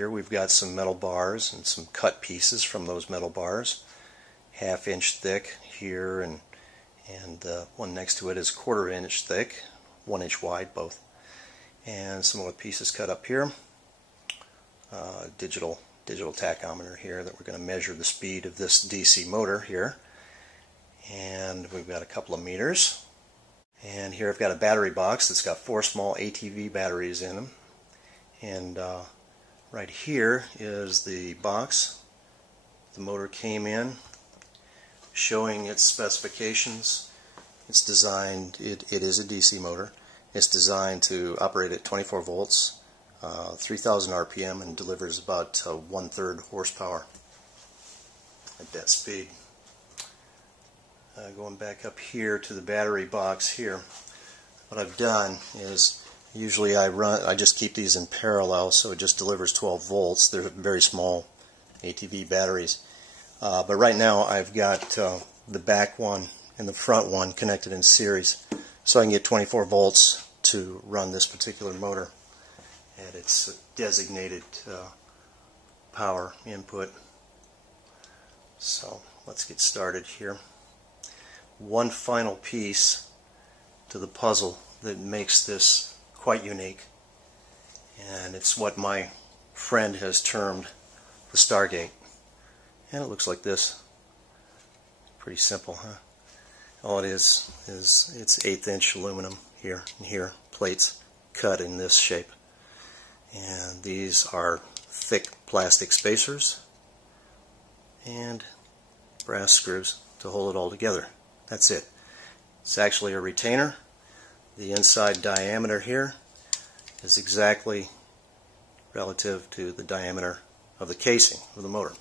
here we've got some metal bars and some cut pieces from those metal bars, 1/2 inch thick here, and one next to it is 1/4 inch thick, 1 inch wide both, and some other pieces cut up here. Digital tachometer here that we're going to measure the speed of this DC motor here, and we've got a couple of meters. And here I've got a battery box that's got 4 small ATV batteries in them, and right here is the box the motor came in, showing its specifications. It's designed, it is a DC motor. It's designed to operate at 24 volts, 3000 RPM, and delivers about 1/3 horsepower at that speed. Going back up here to the battery box here, what I've done is usually I just keep these in parallel, so it just delivers 12 volts. They're very small ATV batteries. But right now I've got the back one and the front one connected in series, so I can get 24 volts to run this particular motor at its designated power input. So let's get started here. One final piece to the puzzle that makes this quite unique, and it's what my friend has termed the Stargate, and it looks like this. Pretty simple, huh? All it is it's 1/8 inch aluminum here and here, plates cut in this shape, and these are thick plastic spacers and brass screws to hold it all together. That's it. It's actually a retainer. The inside diameter here is exactly relative to the diameter of the casing of the motor.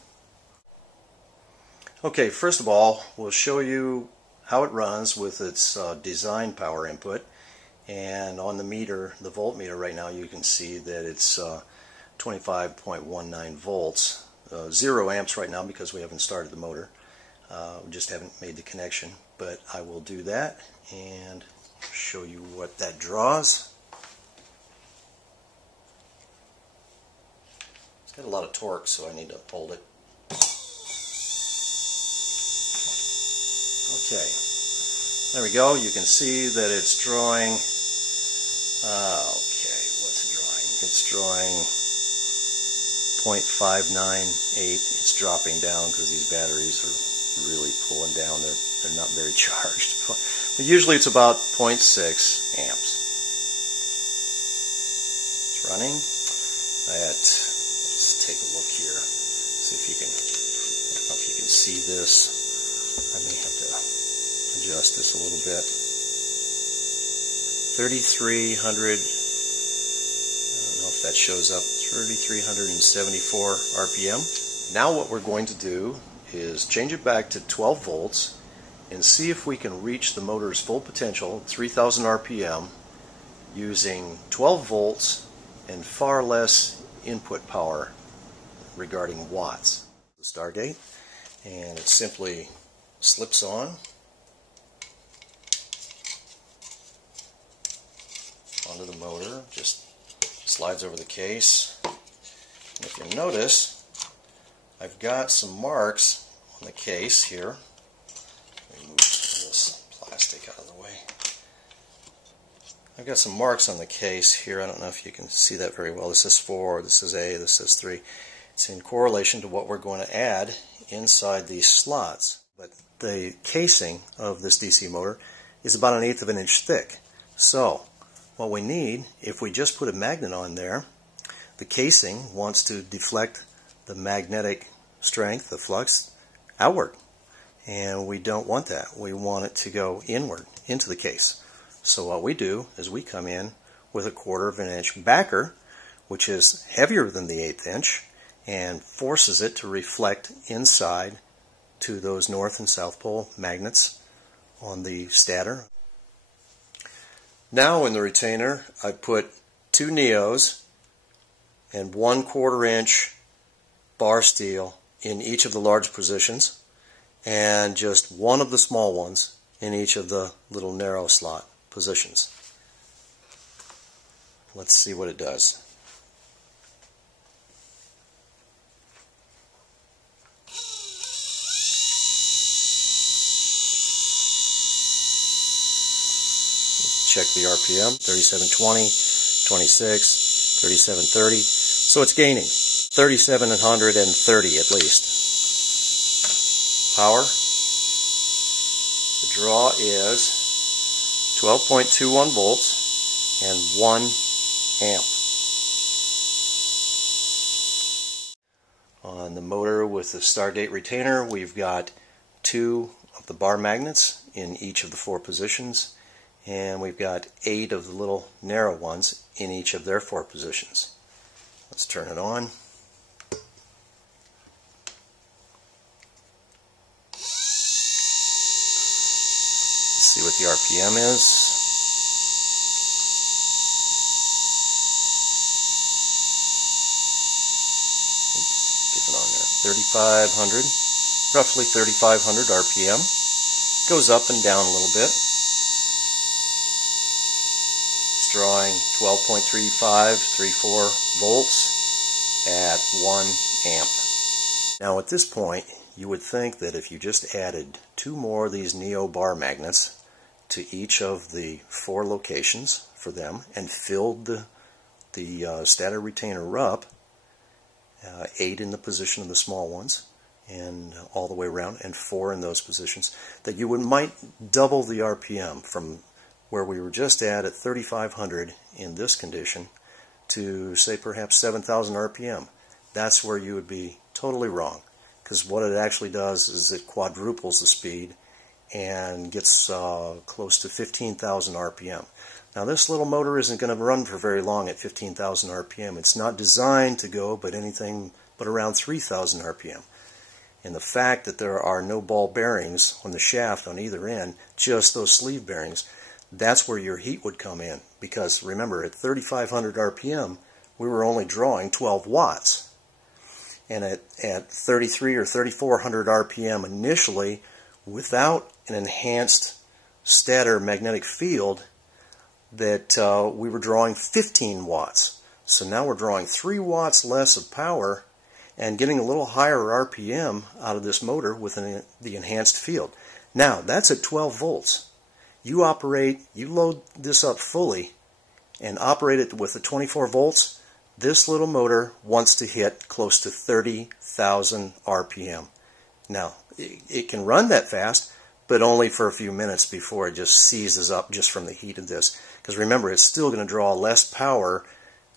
Okay, first of all, we'll show you how it runs with its design power input. And on the meter, the voltmeter right now, you can see that it's 25.19 volts. 0 amps right now because we haven't started the motor. We just haven't made the connection, but I will do that and show you what that draws. It's got a lot of torque, so I need to hold it. Okay, there we go. You can see that it's drawing, okay, what's it drawing? It's drawing 0.598. It's dropping down because these batteries are really pulling down. They're not very charged. But usually it's about 0.6 amps. It's running at, let's take a look here, see if you can, I don't know if you can see this. I may have to adjust this a little bit. 3,300, I don't know if that shows up, 3,374 RPM. Now what we're going to do is change it back to 12 volts and see if we can reach the motor's full potential, 3,000 RPM, using 12 volts and far less input power regarding watts. The Stargate, and it simply slips on onto the motor, just slides over the case. And if you notice, I've got some marks on the case here. Let me move this plastic out of the way. I've got some marks on the case here. I don't know if you can see that very well. This is 4, this is A, this is 3. It's in correlation to what we're going to add inside these slots. But the casing of this DC motor is about 1/8 of an inch thick. So what we need, if we just put a magnet on there, the casing wants to deflect the magnetic strength, the flux, outward. And we don't want that. We want it to go inward, into the case. So what we do is we come in with a 1/4 inch backer, which is heavier than the 1/8 inch, and forces it to reflect inside to those north and south pole magnets on the stator. Now in the retainer, I put 2 Neos and 1/4 inch bar steel in each of the large positions, and just one of the small ones in each of the little narrow slot positions. Let's see what it does. check the RPM, 3720, 26, 3730. So it's gaining 3730 at least. Power. The draw is 12.21 volts and 1 amp. On the motor with the Stargate retainer, we've got 2 of the bar magnets in each of the 4 positions, and we've got 8 of the little narrow ones in each of their 4 positions. Let's turn it on. Let's see what the RPM is. Get it on there. 3,500, roughly 3,500 RPM. Goes up and down a little bit. It's drawing 12.34 volts at 1 amp. Now at this point, you would think that if you just added 2 more of these Neo bar magnets to each of the 4 locations for them and filled the stator retainer up, 8 in the position of the small ones and all the way around, and 4 in those positions, that you might double the RPM from where we were just at 3,500 in this condition to, say, perhaps 7,000 RPM. That's where you would be totally wrong, because what it actually does is it quadruples the speed and gets close to 15,000 RPM. Now this little motor isn't going to run for very long at 15,000 RPM. It's not designed to go but anything but around 3,000 RPM. And the fact that there are no ball bearings on the shaft on either end, just those sleeve bearings, that's where your heat would come in. Because remember, at 3,500 RPM, we were only drawing 12 watts. And at 33 or 3,400 RPM initially, without an enhanced stator magnetic field, that we were drawing 15 watts. So now we're drawing 3 watts less of power and getting a little higher RPM out of this motor with the enhanced field. Now, that's at 12 volts. You load this up fully and operate it with the 24 volts, this little motor wants to hit close to 30,000 RPM. Now, it can run that fast, but only for a few minutes before it just seizes up just from the heat of this. Because remember, it's still going to draw less power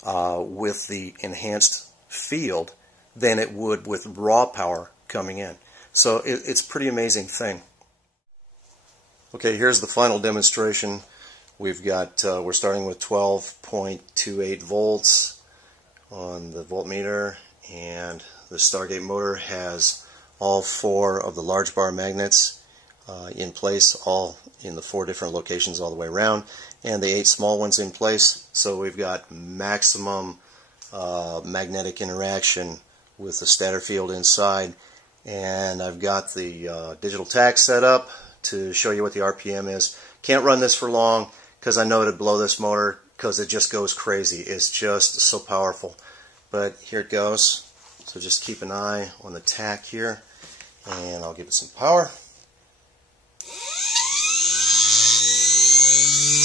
with the enhanced field than it would with raw power coming in. So it's a pretty amazing thing. Okay, here's the final demonstration. We've got, we're starting with 12.28 volts on the voltmeter, and the Stargate motor has all 4 of the large bar magnets in place, all in the 4 different locations all the way around, and the 8 small ones in place. So we've got maximum magnetic interaction with the stator field inside, and I've got the digital tach set up to show you what the RPM is. Can't run this for long because I know it'd blow this motor because it just goes crazy. It's just so powerful. But here it goes. So just keep an eye on the tach here, and I'll give it some power.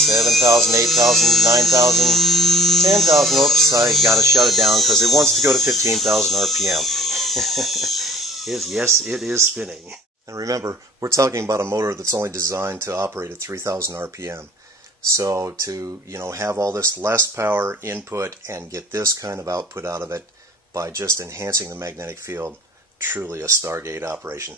7,000, 8,000, 9,000. 10,000, oops, I gotta shut it down because it wants to go to 15,000 RPM. Yes, it is spinning. And remember, we're talking about a motor that's only designed to operate at 3,000 RPM. So to, have all this less power input and get this kind of output out of it by just enhancing the magnetic field, truly a Stargate operation.